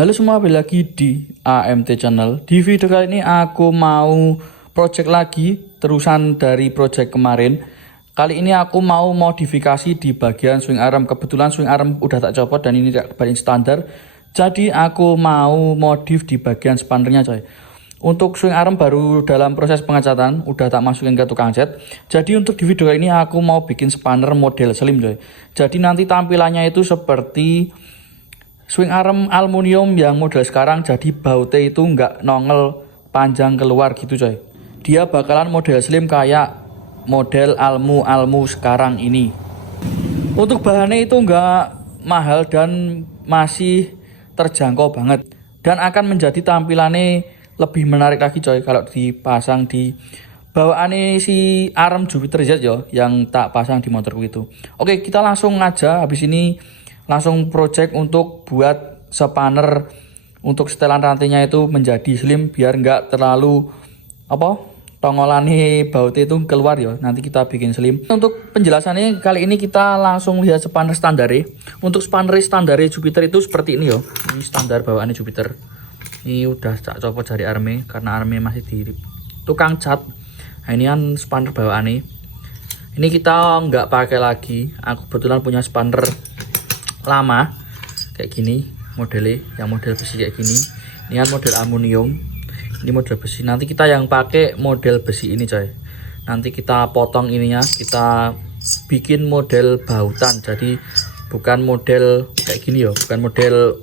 Halo semua, balik lagi di AMT Channel. Di video kali ini aku mau project lagi, terusan dari project kemarin. Kali ini aku mau modifikasi di bagian swing arm. Kebetulan swing arm udah tak copot dan ini tidak banding standar. Jadi aku mau modif di bagian spannernya coy. Untuk swing arm baru dalam proses pengecatan, udah tak masukin ke tukang cat. Jadi untuk di video kali ini aku mau bikin spanner model slim coy. Jadi nanti tampilannya itu seperti swing arm aluminium yang model sekarang, jadi bautnya itu nggak nongel panjang keluar gitu coy. Dia bakalan model slim kayak model almu sekarang ini. Untuk bahannya itu nggak mahal dan masih terjangkau banget. Dan akan menjadi tampilannya lebih menarik lagi coy kalau dipasang di bawaannya si arm Jupiter Z yo, yang tak pasang di motorku itu. Oke, kita langsung aja habis ini langsung project untuk buat spanner untuk setelan rantainya itu menjadi slim biar nggak terlalu tongolane bautnya itu keluar ya. Nanti kita bikin slim. Untuk penjelasannya kali ini kita langsung lihat spanner standar. Untuk spanner standar Jupiter itu seperti ini yo. Ini standar bawaannya Jupiter. Ini udah tak copot dari arme karena arme masih di tukang cat. Nah, ini kan spanner bawaannya. Ini kita nggak pakai lagi. Aku kebetulan punya spanner lama kayak gini modelnya, yang model besi kayak gini. Ini kan model aluminium, ini model besi. Nanti kita yang pakai model besi ini coy. Nanti kita potong ininya, kita bikin model bautan. Jadi bukan model kayak gini ya, bukan model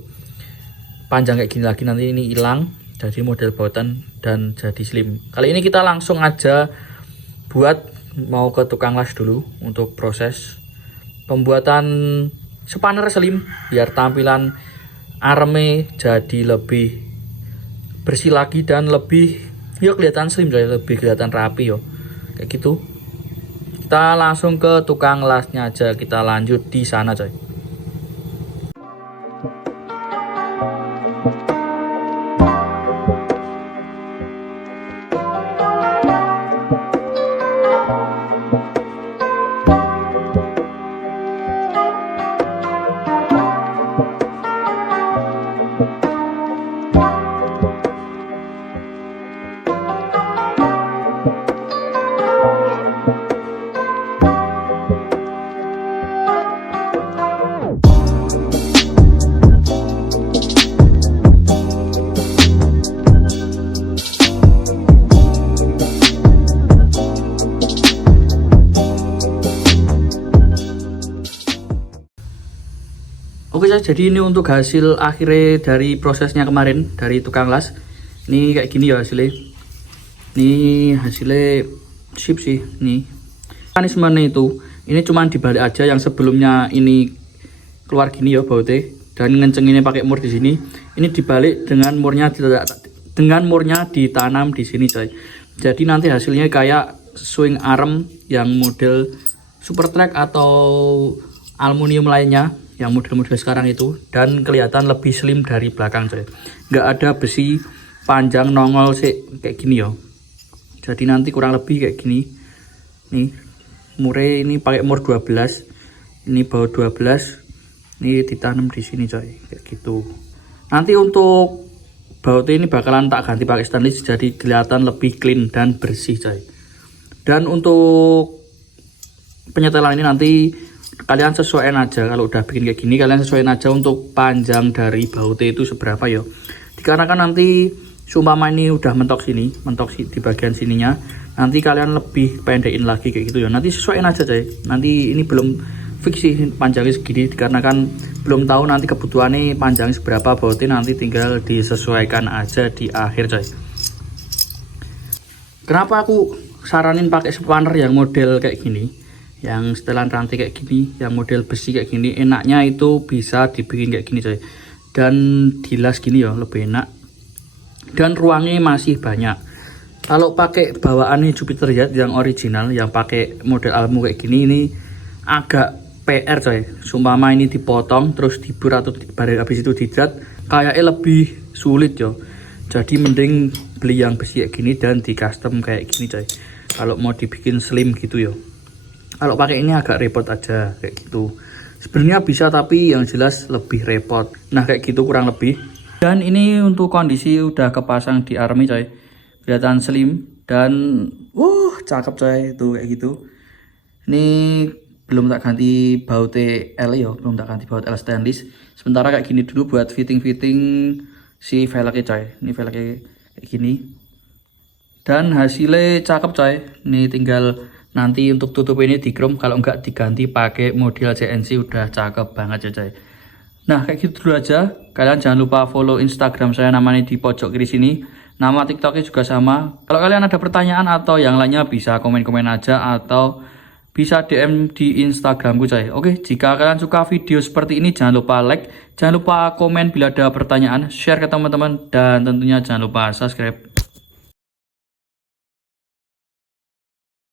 panjang kayak gini lagi. Nanti ini hilang jadi model bautan dan jadi slim. Kali ini kita langsung aja buat, mau ke tukang las dulu untuk proses pembuatan spanner slim biar tampilan armnya jadi lebih bersih lagi dan lebih kelihatan slim coy, lebih kelihatan rapi yo. Kayak gitu. Kita langsung ke tukang lasnya aja, kita lanjut di sana coy. Oke, jadi ini untuk hasil akhirnya dari prosesnya kemarin dari tukang las. Ini kayak gini ya hasilnya. Ini hasilnya sip sih. Nih mekanismenya itu, ini cuman dibalik aja. Yang sebelumnya ini keluar gini ya bautnya, dan ngencenginnya pakai mur di sini. Ini dibalik dengan murnya ditanam di sini coy. Jadi nanti hasilnya kayak swing arm yang model super track atau aluminium lainnya, yang model-model sekarang itu, dan kelihatan lebih slim dari belakang coy. Nggak ada besi panjang nongol sih kayak gini ya. Jadi nanti kurang lebih kayak gini. Nih mure ini pakai mur 12, ini baut 12, ini ditanam di sini coy, kayak gitu. Nanti untuk bautnya ini bakalan tak ganti pakai stainless jadi kelihatan lebih clean dan bersih coy. Dan untuk penyetelan ini nanti kalian sesuaikan aja. Kalau udah bikin kayak gini kalian sesuaikan aja untuk panjang dari bautnya itu seberapa ya. Dikarenakan nanti seumpama ini udah mentok di bagian sininya, nanti kalian lebih pendekin lagi kayak gitu ya. Nanti sesuaikan aja coy. Nanti ini belum fix sih panjangnya segini, dikarenakan belum tahu nanti kebutuhannya panjangnya seberapa bautnya, nanti tinggal disesuaikan aja di akhir coy. Kenapa aku saranin pakai spanner yang model kayak gini, yang setelan rantai kayak gini, yang model besi kayak gini? Enaknya itu bisa dibikin kayak gini coy, dan dilas gini ya lebih enak, dan ruangnya masih banyak. Kalau pakai bawaannya Jupiter Z yang original, yang pakai model almu kayak gini, ini agak PR coy. Sumpama ini dipotong terus dibur atau habis itu didrat, kayaknya lebih sulit yo. Jadi mending beli yang besi kayak gini dan di custom kayak gini coy, kalau mau dibikin slim gitu yo. Kalau pakai ini agak repot aja kayak gitu. Sebenarnya bisa, tapi yang jelas lebih repot. Nah kayak gitu kurang lebih. Dan ini untuk kondisi udah kepasang di army coy. Kelihatan slim dan cakep coy tuh kayak gitu. Ini belum tak ganti baut L ya, belum tak ganti baut L stainless. Sementara kayak gini dulu buat fitting-fitting si velgnya coy. Ini velgnya kayak gini. Dan hasilnya cakep coy. Ini tinggal nanti untuk tutup ini di chrome, kalau enggak diganti pakai model CNC udah cakep banget ya coy. Nah kayak gitu dulu aja. Kalian jangan lupa follow Instagram saya, namanya di pojok kiri sini. Nama TikToknya juga sama. Kalau kalian ada pertanyaan atau yang lainnya bisa komen-komen aja atau bisa DM di Instagramku coy. Oke, jika kalian suka video seperti ini jangan lupa like, jangan lupa komen bila ada pertanyaan, share ke teman-teman dan tentunya jangan lupa subscribe.